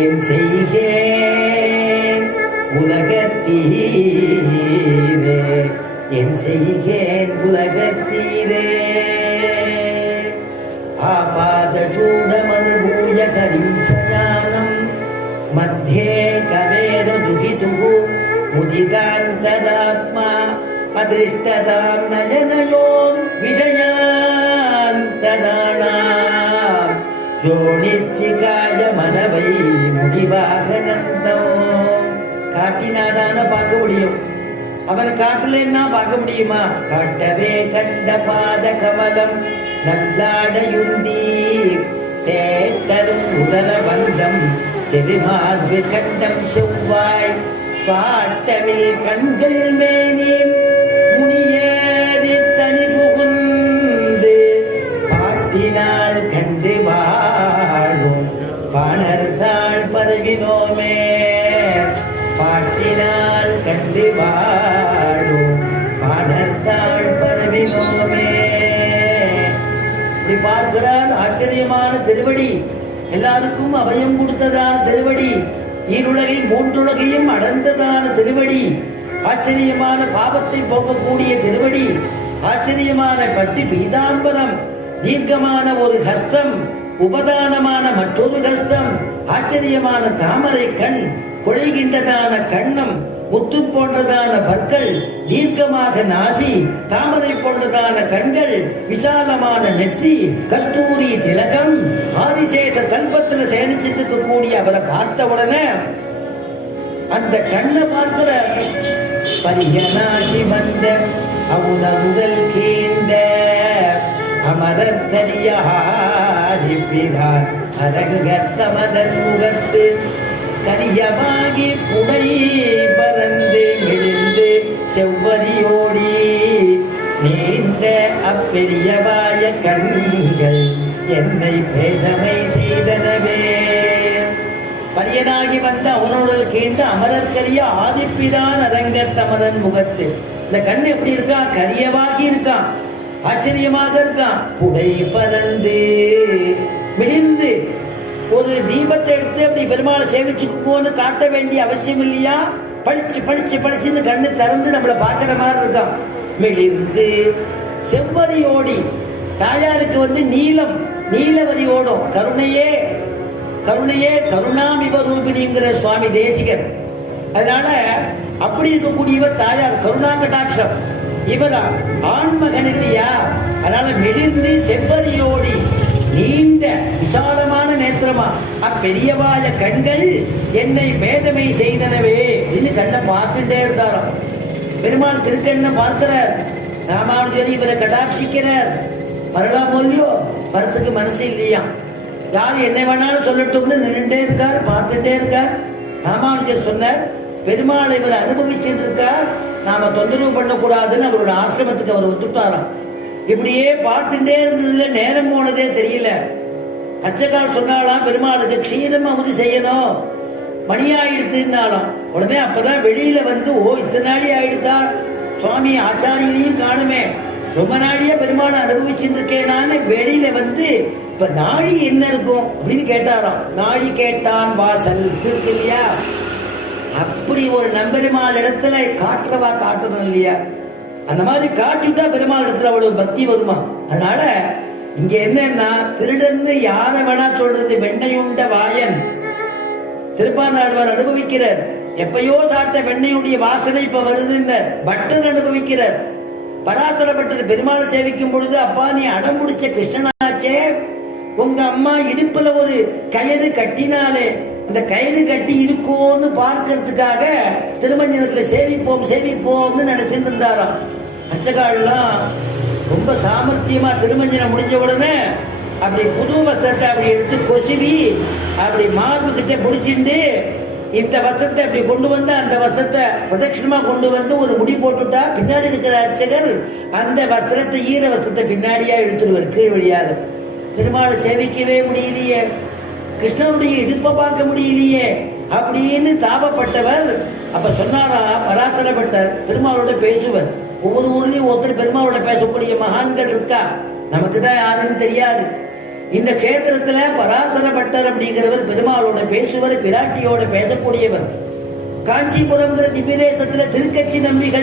என் செய்கேன் உலகத்தீரே, என் செய்கேன் உலகத்தீரே. ஆபாதச்சூடமனுபூய கரீஷயானம் மத்தியே கவேர துகிதுகு முதிதாந்தராத்மா அதிருஷ்டதாம் நயனயோர் விஷயாந்தராணாம் ஜோனிச்சிகாய மனவை முடிவாக நந்தம். காட்டினாதான பார்க்க முடியும், அவன் காட்டலன்னா பார்க்க முடியுமா? காட்டவே கண்ட பாத கமலம் நல்லாடையுந்தி தேட்டரும் உதர பந்தம் திருமார்பு கண்டம் செவ்வாய் பாட்டவில் கண்கள் மேனி முனியேறி தனி புகுந்து பாட்டினால் கண்டு வாழும் பாணர்தாள் பரவினோமே, பாட்டினால் கண்டு வாழும் பாணர்தாள் பரவினோமே. இப்படி பார்க்கிறார். ஆச்சரியமான திருவடி, எல்லாருக்கும் அபயம் கொடுத்ததான திருவடி, ஈருலகை மூன்றுலகையும் அடர்ந்ததான திருவடி, ஆச்சரியமான பாவத்தை போக்கக்கூடிய திருவடி, ஆச்சரியமான பட்டி பீதாம்பரம், தீர்க்கமான ஒரு ஹஸ்தம், உபதானமான மற்றொரு ஹஸ்தம், ஆச்சரியமான தாமரை கண், கொழைகின்றதான கண்ணம், முத்து போன்றதான பற்கள், தீர்க்கமாக நாசி, தாமரை போன்றதான கண்கள், விசாலமான நெற்றி, கஸ்தூரி திலகம், ஆதிசேஷ கல்பத்தில் சேனிச்சிட்டு இருக்கக்கூடிய அவரை பார்த்த உடனே அந்த கண்ணை பார்க்கிற பரியனாகி வந்த அவுதல் கீழ்ந்த அமரர் கரியாதிப்பிதான் அரங்கத்தமதன் முகத்து கரியமாகி புடை பறந்து மெலிந்து செவ்வரியோடி நீண்ட அப்பெரியவாய கண்கள் என்னை பேதமை செய்தனவே. பரியனாகி வந்த அவனோடு கீண்ட அமரற்கரிய ஆதிப்பிதான் அரங்கத்தமதன் முகத்து. இந்த கண் எப்படி இருக்கா? கரியவாகி இருக்கான், ஆச்சரியமாக இருக்கான், புடை பறந்து விழிந்து. ஒரு தீபத்தை எடுத்து அப்படி பெருமாளை சேவிச்சுக்கோன்னு காட்ட வேண்டிய அவசியம் இல்லையா? பளிச்சு பளிச்சு பளிச்சுன்னு கண்ணு திறந்து நம்மளை பார்க்கிற மாதிரி இருக்கான். மெலிந்து செவ்வரியோடி, தாயாருக்கு நீலம் நீலவரி ஓடும். கருணையே கருணையே கருணாமிப ரூபிணிங்கிற சுவாமி தேசிகர். அதனால அப்படி இருக்கக்கூடியவர் தாயார், கருணா கடாட்சம். இவரா ஆண்மகன் இல்லையா? அதனால மெலிந்து செவ்வரியோடி, நீண்ட விசாலமான நேத்திரமா, அப்பெரியவாய கண்கள் என்னை பேதமை செய்தனவே என்று கண்ணை பார்த்துட்டே இருந்தாராம். பெருமாள் திருக்கண்ணை பார்க்கிறார். ராமானுஜர் இவரை கடாட்சிக்கிறார். வரலாம் இல்லையோ, வரத்துக்கு மனசு இல்லையா? யார் என்ன வேணாலும் சொல்லட்டும்னு நின்றுட்டே இருக்கார், பார்த்துட்டே இருக்கார். ராமானுஜர் சொன்னார், பெருமாள் இவர் அனுபவிச்சுட்டு இருக்கார், நாம தொந்தரவு பண்ணக்கூடாதுன்னு அவரோட ஆசிரமத்துக்கு அவர் ஒத்துட்டாராம். இப்படியே பார்த்துட்டே இருந்ததுல நேரம் போனதே தெரியல. அச்சகால் சொன்னாலாம், பெருமாளுக்கு க்ஷீரம் அமுது செய்யணும், மணியாயிடுத்துனாலும். உடனே அப்பதான் வெளியில ஓ இத்தனை நாடி ஆயிடுத்தா, சுவாமி ஆச்சாரியனையும் காணுமே, ரொம்ப நாடியா பெருமாளை அனுபவிச்சுட்டு இருக்கேனான்னு வெளியில இப்ப நாடி என்ன இருக்கும் அப்படின்னு கேட்டாராம். நாடி கேட்டான் வாசல் இருக்கு இல்லையா? அப்படி ஒரு நம்பெருமாள் இடத்துல காட்டுறவா காட்டணும் இல்லையா? அந்த மாதிரி காட்டிட்டா பெருமாள் இடத்துல அவ்வளவு பக்தி வருமா? அதனால இங்க என்னன்னா, திருடன்னு யார வேணா சொல்றது, வெண்ணையுண்ட வாயன் திருப்பானாழ்வார் அனுபவிக்கிறார். எப்பயோ சாட்ட வெண்ணையுடைய வாசனை இப்ப வருதுன்னு பட்டர் அனுபவிக்கிறார். பராசர பட்டர் பெருமாளை சேவிக்கும் பொழுது, அப்பா நீ அடம் பிடிச்ச கிருஷ்ணனாச்சே, உங்க அம்மா இடுப்புல ஒரு கயிறு கட்டினாலே அந்த கயிறு கட்டி இருக்கோன்னு பார்க்கறதுக்காக திருமஞ்சனத்துல சேவிப்போம் சேவிப்போம்னு நினைச்சிட்டு இருந்தாராம். அச்சகால்லாம் ரொம்ப சாமர்த்தியமா திருமஞ்சனம் முடிஞ்ச உடனே அப்படி புது வஸ்திரத்தை அப்படி எடுத்து கொசுவி அப்படி மார்பு கிட்ட பிடிச்சிட்டு இந்த வஸ்திரத்தை அப்படி கொண்டு வந்து அந்த வஸ்திரத்தை பிரதட்சணமா கொண்டு வந்து ஒரு முடி போட்டுட்டா பின்னாடி இருக்கிற அர்ச்சகர் அந்த வஸ்திரத்தை ஈர வஸ்திரத்தை பின்னாடியா இழுத்துருவார் கீழ் வழியாக. பெருமாளை சேவிக்கவே முடியலையே, கிருஷ்ணனுடைய இடுப்பை பார்க்க முடியலையே அப்படின்னு தாபப்பட்டவர். அப்ப சொன்னாரா பராசரப்பட்டர், பெருமாளோட பேசுவர். ஒவ்வொரு ஊர்லயும் ஒருத்தர் பெருமாளோட பேசக்கூடிய மகான்கள் இருக்கா, நமக்கு தான் யாருன்னு தெரியாது. இந்த கேத்திரத்துல பராசர பட்டர் அப்படிங்கிறவர் பெருமாளோட பேசுவர், பிராட்டியோட பேசக்கூடியவர். காஞ்சிபுரம்ங்கிற திவ்ய தேசத்துல திருக்கட்சி நம்பிகள்